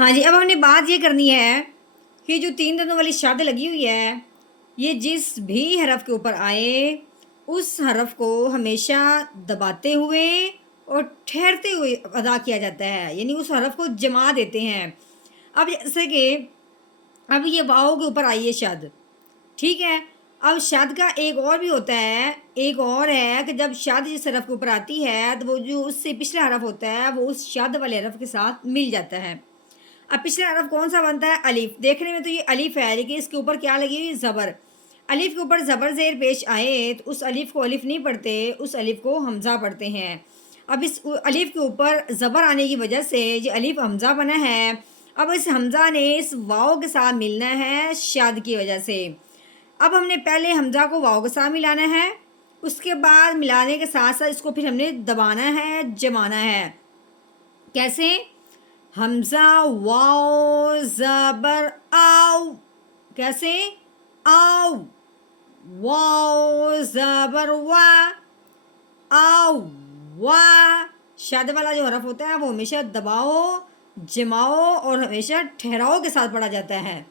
ہاں جی، اب ہم نے بات یہ کرنی ہے کہ جو 3 دندوں والی شد لگی ہوئی ہے، یہ جس بھی حرف کے اوپر آئے اس حرف کو ہمیشہ دباتے ہوئے اور ٹھہرتے ہوئے ادا کیا جاتا ہے، یعنی اس حرف کو جما دیتے ہیں۔ اب جیسے کہ اب یہ واؤ کے اوپر آئی ہے شد، ٹھیک ہے۔ اب شد کا ایک اور بھی ہوتا ہے، ایک اور ہے کہ جب شد جس حرف کے اوپر آتی ہے تو وہ جو اس سے پچھلا حرف ہوتا ہے وہ اس شد والے حرف کے ساتھ مل جاتا ہے۔ اب پچھلا حرف کون سا بنتا ہے؟ الف۔ دیکھنے میں تو یہ الف ہے لیکن اس کے اوپر کیا لگی ہوئی؟ زبر۔ الف کے اوپر زبر زیر پیش آئے تو اس الف کو الف نہیں پڑھتے، اس الف کو حمزہ پڑھتے ہیں۔ اب اس الف کے اوپر زبر آنے کی وجہ سے یہ الف حمزہ بنا ہے۔ اب اس حمزہ نے اس واؤ کے ساتھ ملنا ہے شد کی وجہ سے۔ اب ہم نے پہلے حمزہ کو واؤ کے ساتھ ملانا ہے، اس کے بعد ملانے کے ساتھ ساتھ اس کو پھر ہم نے دبانا ہے، جمانا ہے۔ کیسے؟ حمزہ واؤ زبر آؤ، کیسے؟ آؤ، واؤ زبر وا، آؤ وا۔ شد والا جو حرف ہوتا ہے وہ ہمیشہ دباؤ، جماؤ اور ہمیشہ ٹھہراؤ کے ساتھ پڑھا جاتا ہے۔